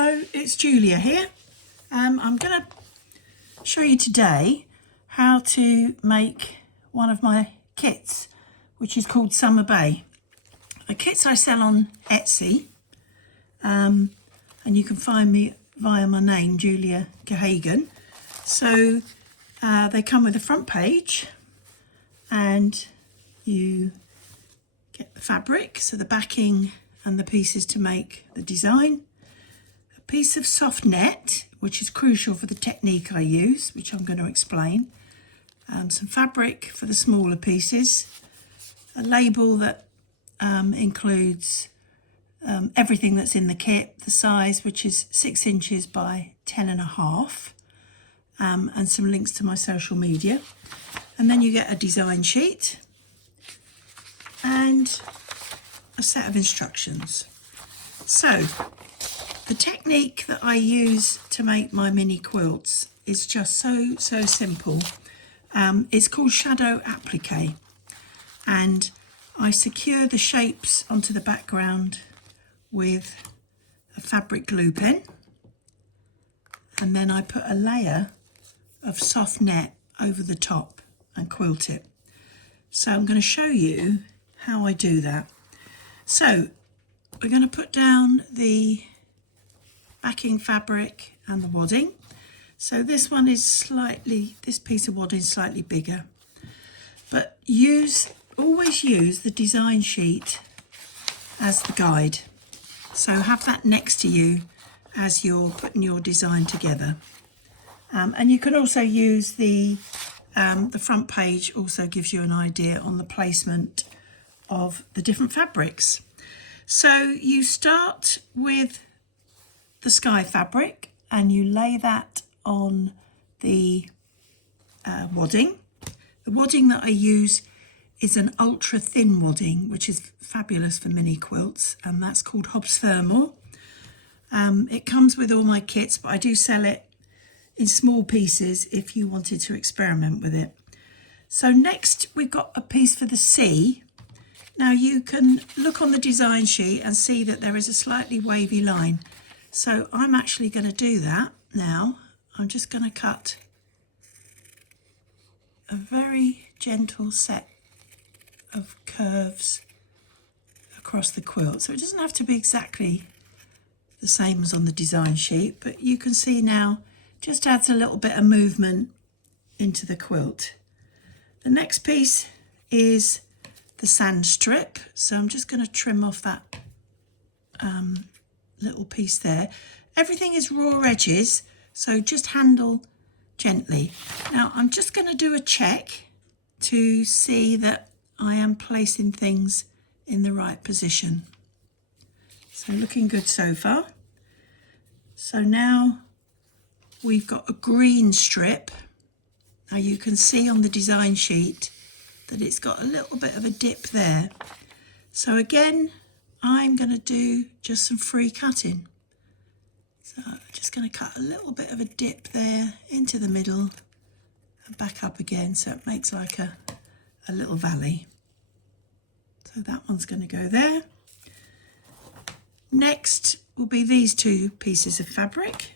Hello, it's Julia here. I'm going to show you today how to make one of my kits, which is called Summer Bay. The kits I sell on Etsy, and you can find me via my name, Julia Gahagan. So they come with a front page, and you get the fabric, so the backing and the pieces to make the design. A piece of soft net, which is crucial for the technique I use, which I'm going to explain. Some fabric for the smaller pieces. A label that includes everything that's in the kit, the size, which is 6 inches by 10.5, and some links to my social media. And then you get a design sheet and a set of instructions. So the technique that I use to make my mini quilts is just so simple. It's called shadow applique, and I secure the shapes onto the background with a fabric glue pen, and then I put a layer of soft net over the top and quilt it. So I'm going to show you how I do that. So we're going to put down the backing fabric and the wadding. So this one is this piece of wadding is slightly bigger, but always use the design sheet as the guide. So have that next to you as you're putting your design together. And you can also use the front page also gives you an idea on the placement of the different fabrics. So you start with the sky fabric and you lay that on the wadding. The wadding that I use is an ultra thin wadding, which is fabulous for mini quilts, and that's called Hobbs Thermal. It comes with all my kits, but I do sell it in small pieces if you wanted to experiment with it. So next we've got a piece for the sea. Now you can look on the design sheet and see that there is a slightly wavy line. So I'm actually going to do that now. I'm just going to cut a very gentle set of curves across the quilt. So it doesn't have to be exactly the same as on the design sheet, but you can see now just adds a little bit of movement into the quilt. The next piece is the sand strip, so I'm just going to trim off that little piece there. Everything is raw edges, so just handle gently. Now I'm just going to do a check to see that I am placing things in the right position. So looking good so far. So now we've got a green strip. Now you can see on the design sheet that it's got a little bit of a dip there. So again, I'm going to do just some free cutting. So I'm just going to cut a little bit of a dip there into the middle and back up again, so it makes like a little valley. So that one's going to go there. Next will be these two pieces of fabric.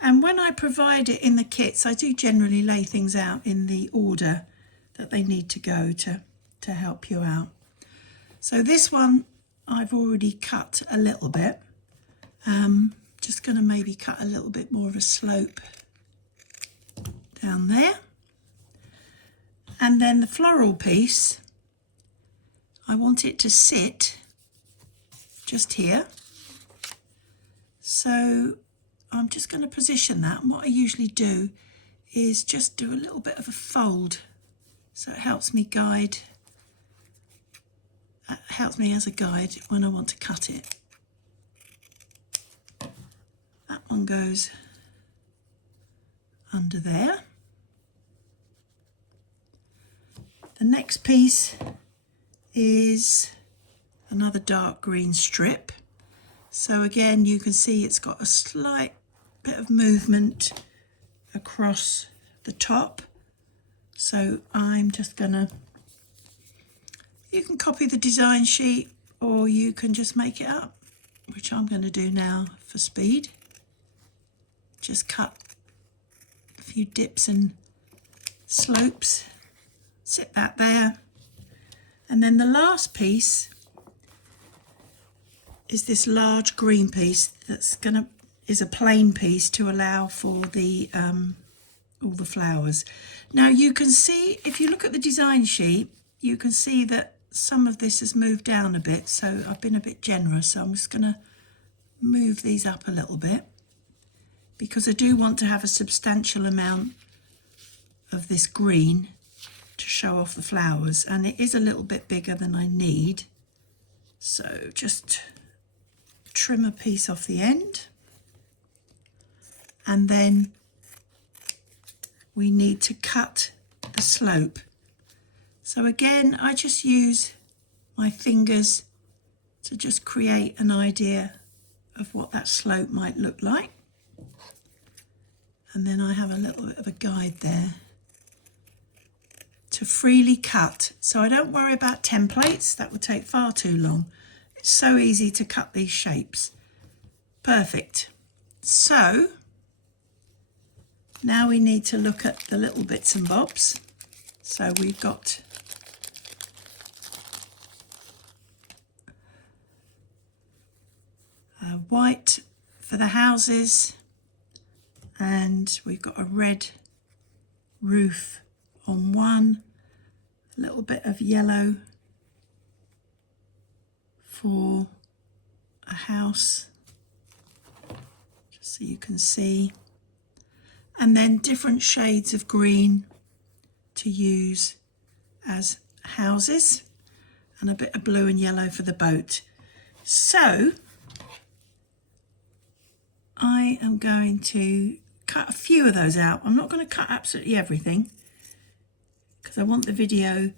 And when I provide it in the kits, I do generally lay things out in the order that they need to go to help you out. So this one I've already cut a little bit. Just going to maybe cut a little bit more of a slope down there. And then the floral piece, I want it to sit just here. So I'm just going to position that, and what I usually do is just do a little bit of a fold, so it helps me as a guide when I want to cut it. That one goes under there. The next piece is another dark green strip. So again, you can see it's got a slight bit of movement across the top. So I'm just gonna, you can copy the design sheet or you can just make it up. which I'm going to do now for speed. Just cut a few dips and slopes, sit that there. And then the last piece is this large green piece is a plain piece to allow for the all the flowers. Now you can see, if you look at the design sheet, you can see that some of this has moved down a bit, so I've been a bit generous. So I'm just going to move these up a little bit because I do want to have a substantial amount of this green to show off the flowers, and it is a little bit bigger than I need. So just trim a piece off the end, and then we need to cut the slope. So again, I just use my fingers to just create an idea of what that slope might look like. And then I have a little bit of a guide there to freely cut. So I don't worry about templates, that would take far too long. It's so easy to cut these shapes. Perfect. So now we need to look at the little bits and bobs. So we've got white for the houses, and we've got a red roof on one, a little bit of yellow for a house, just so you can see, and then different shades of green to use as houses, and a bit of blue and yellow for the boat. So I am going to cut a few of those out. I'm not going to cut absolutely everything because I want the video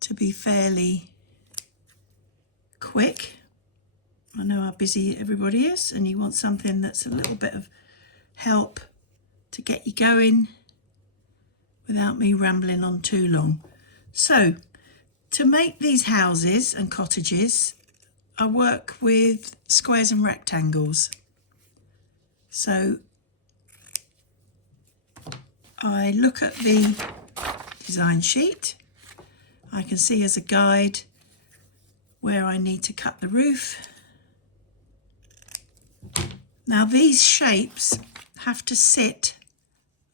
to be fairly quick. I know how busy everybody is, and you want something that's a little bit of help to get you going without me rambling on too long. So to make these houses and cottages, I work with squares and rectangles. So I look at the design sheet. I can see as a guide where I need to cut the roof. Now these shapes have to sit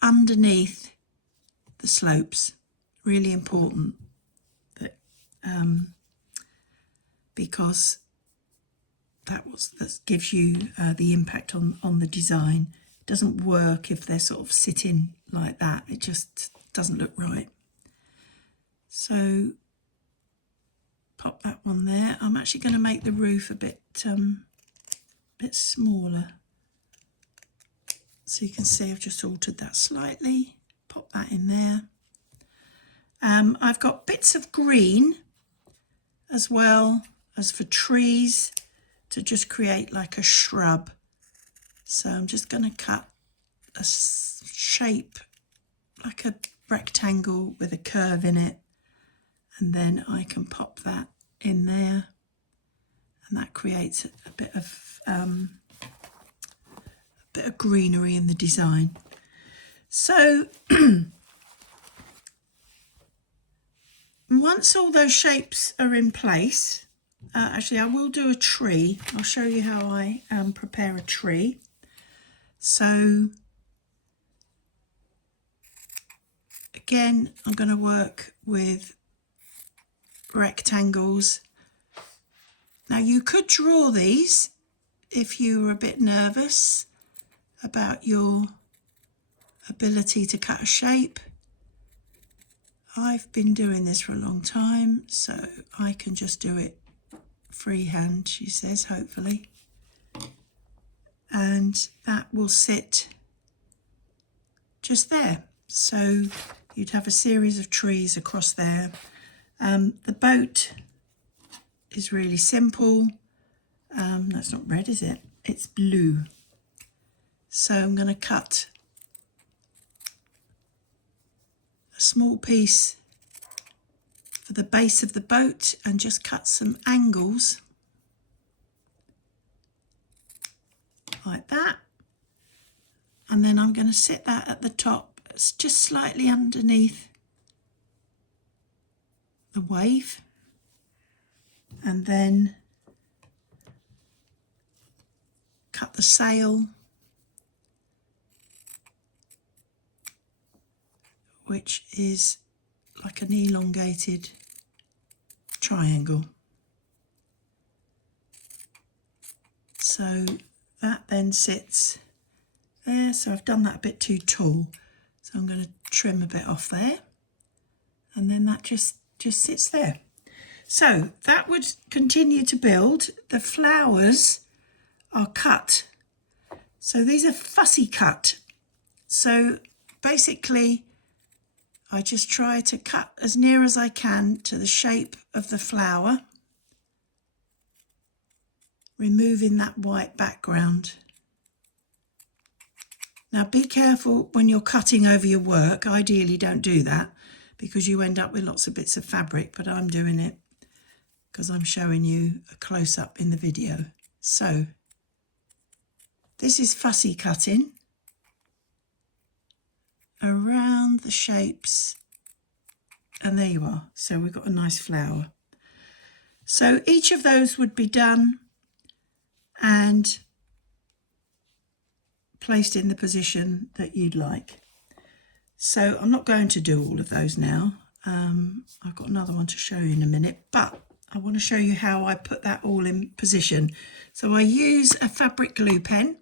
underneath the slopes. Really important, that, because that gives you the impact on the design. It doesn't work if they're sort of sitting like that. It just doesn't look right. So pop that one there. I'm actually going to make the roof a bit smaller. So you can see I've just altered that slightly. Pop that in there. I've got bits of green as well as for trees to just create like a shrub. So I'm just going to cut a shape like a rectangle with a curve in it, and then I can pop that in there, and that creates a bit of greenery in the design. So once all those shapes are in place, actually I will do a tree. I'll show you how I prepare a tree. So again, I'm going to work with rectangles. Now you could draw these if you were a bit nervous about your ability to cut a shape. I've been doing this for a long time, so I can just do it freehand, she says, hopefully. And that will sit just there. So you'd have a series of trees across there. The boat is really simple. That's not red, is it? It's blue. So I'm going to cut a small piece for the base of the boat and just cut some angles like that. And then I'm going to sit that at the top, just slightly underneath the wave. And then cut the sail, which is like an elongated triangle. So that then sits there. So I've done that a bit too tall. So I'm going to trim a bit off there. And then that just sits there. So that would continue to build. The flowers are cut. So these are fussy cut. So basically, I just try to cut as near as I can to the shape of the flower, removing that white background. Now be careful when you're cutting over your work. Ideally don't do that because you end up with lots of bits of fabric, but I'm doing it because I'm showing you a close-up in the video. So this is fussy cutting around the shapes, and there you are. So we've got a nice flower. So each of those would be done and placed in the position that you'd like. So I'm not going to do all of those now. I've got another one to show you in a minute, but I want to show you how I put that all in position. So I use a fabric glue pen.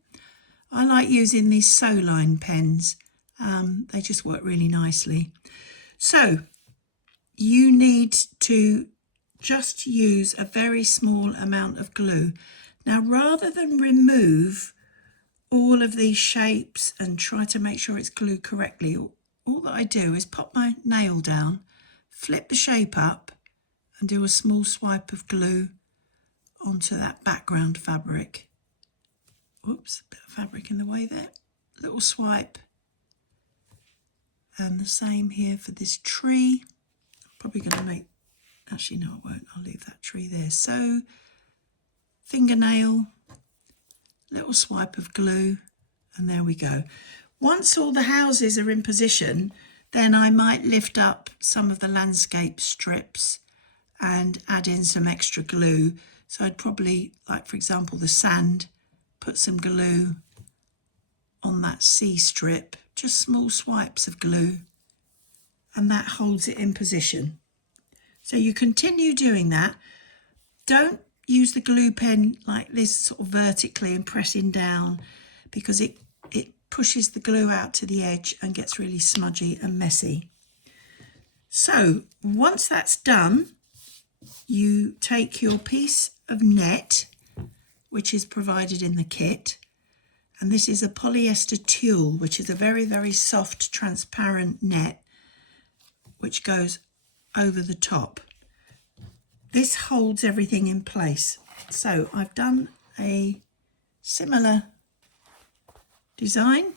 I like using these Soline pens. They just work really nicely. So you need to just use a very small amount of glue. Now, rather than remove all of these shapes and try to make sure it's glued correctly, all that I do is pop my nail down, flip the shape up and do a small swipe of glue onto that background fabric. Whoops, a bit of fabric in the way there. Little swipe. And the same here for this tree. I'm probably going to make, actually no I won't, I'll leave that tree there. So fingernail, little swipe of glue, and there we go. Once all the houses are in position, then I might lift up some of the landscape strips and add in some extra glue. So I'd probably, like for example the sand, put some glue on that sea strip, just small swipes of glue, and that holds it in position. So you continue doing that. Don't use the glue pen like this sort of vertically and pressing down, because it pushes the glue out to the edge and gets really smudgy and messy. So once that's done, you take your piece of net, which is provided in the kit, and this is a polyester tulle, which is a very, very soft, transparent net, which goes over the top. This holds everything in place. So I've done a similar design.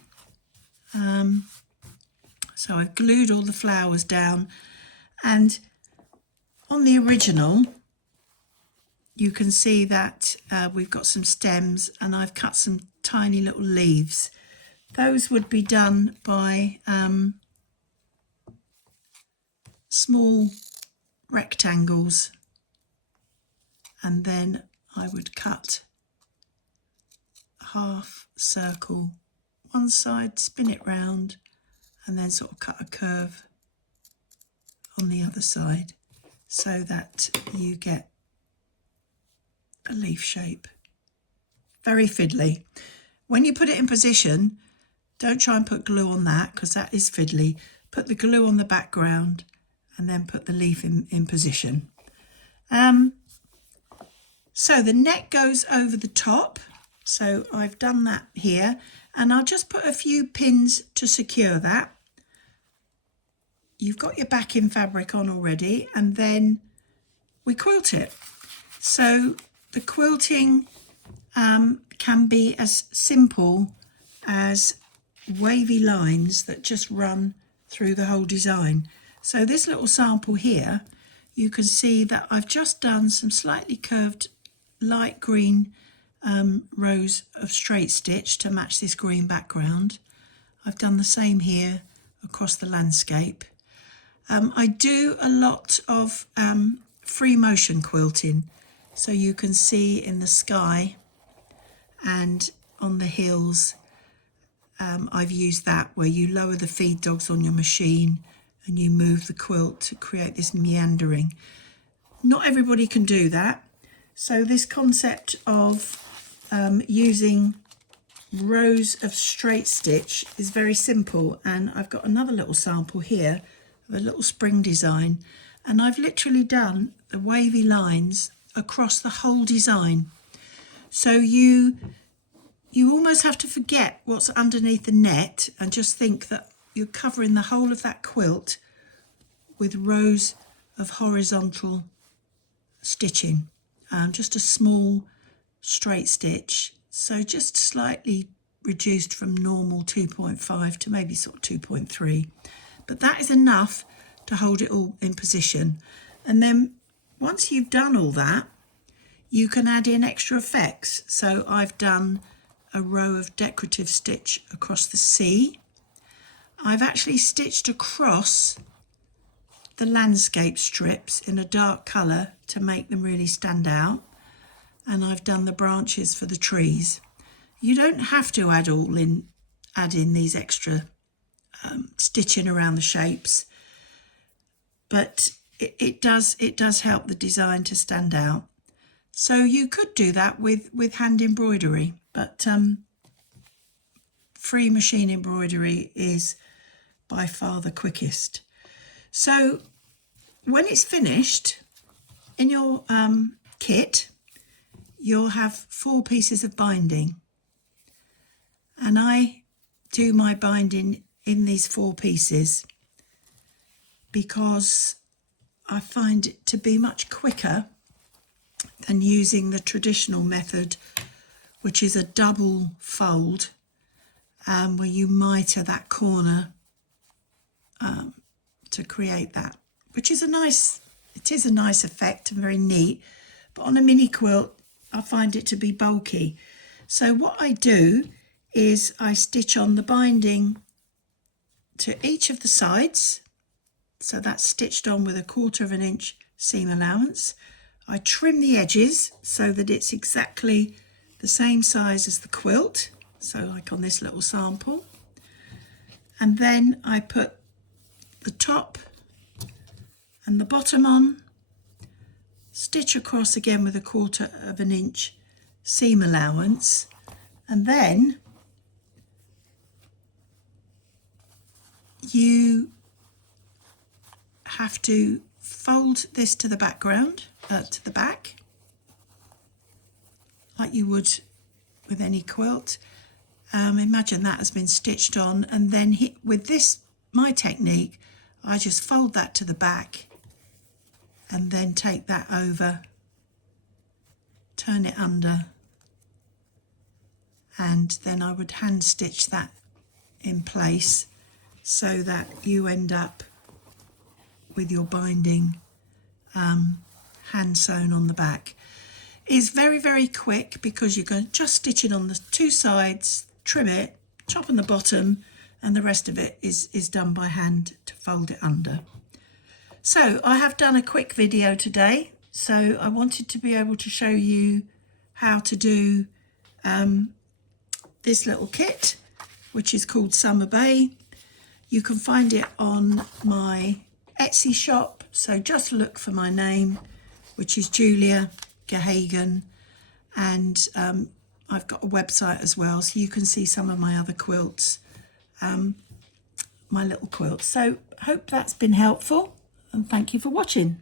So I've glued all the flowers down, and on the original you can see that we've got some stems and I've cut some tiny little leaves. Those would be done by small rectangles, and then I would cut half circle one side, spin it round, and then sort of cut a curve on the other side so that you get a leaf shape. Very fiddly. When you put it in position, don't try and put glue on that because that is fiddly. Put the glue on the background and then put the leaf in position. So the net goes over the top. So I've done that here, and I'll just put a few pins to secure that. You've got your backing fabric on already, and then we quilt it. So the quilting can be as simple as wavy lines that just run through the whole design. So this little sample here, you can see that I've just done some slightly curved light green rows of straight stitch to match this green background. I've done the same here across the landscape. I do a lot of free motion quilting, so you can see in the sky and on the hills. I've used that where you lower the feed dogs on your machine and you move the quilt to create this meandering. Not everybody can do that, so this concept of using rows of straight stitch is very simple. And I've got another little sample here of a little spring design, and I've literally done the wavy lines across the whole design. So you almost have to forget what's underneath the net and just think that you're covering the whole of that quilt with rows of horizontal stitching, just a small straight stitch, so just slightly reduced from normal 2.5 to maybe sort of 2.3, but that is enough to hold it all in position. And then once you've done all that, you can add in extra effects. So I've done a row of decorative stitch across the sea. I've actually stitched across the landscape strips in a dark colour to make them really stand out, and I've done the branches for the trees. You don't have to add in these extra stitching around the shapes, but it does help the design to stand out. So you could do that with hand embroidery, but free machine embroidery is by far the quickest. So when it's finished, in your kit, you'll have 4 pieces of binding. And I do my binding in these 4 pieces because I find it to be much quicker than using the traditional method, which is a double fold, where you miter that corner to create that, which is a nice effect and very neat. But on a mini quilt, I find it to be bulky. So what I do is I stitch on the binding to each of the sides. So that's stitched on with a 1/4 inch seam allowance. I trim the edges so that it's exactly the same size as the quilt, so like on this little sample. And then I put the top and the bottom on, stitch across again with a 1/4 inch seam allowance, and then you have to fold this to the background, to the back, like you would with any quilt. Imagine that has been stitched on, and then with this, my technique, I just fold that to the back and then take that over, turn it under, and then I would hand stitch that in place so that you end up with your binding hand sewn on the back. It's very, very quick because you're going to just stitch it on the 2 sides, trim it, chop on the bottom, and the rest of it is done by hand to fold it under. So I have done a quick video today, so I wanted to be able to show you how to do this little kit, which is called Summer Bay. You can find it on my Etsy shop, so just look for my name, which is Julia Gahagan, and I've got a website as well, so you can see some of my other quilts, my little quilts. So hope that's been helpful, and thank you for watching.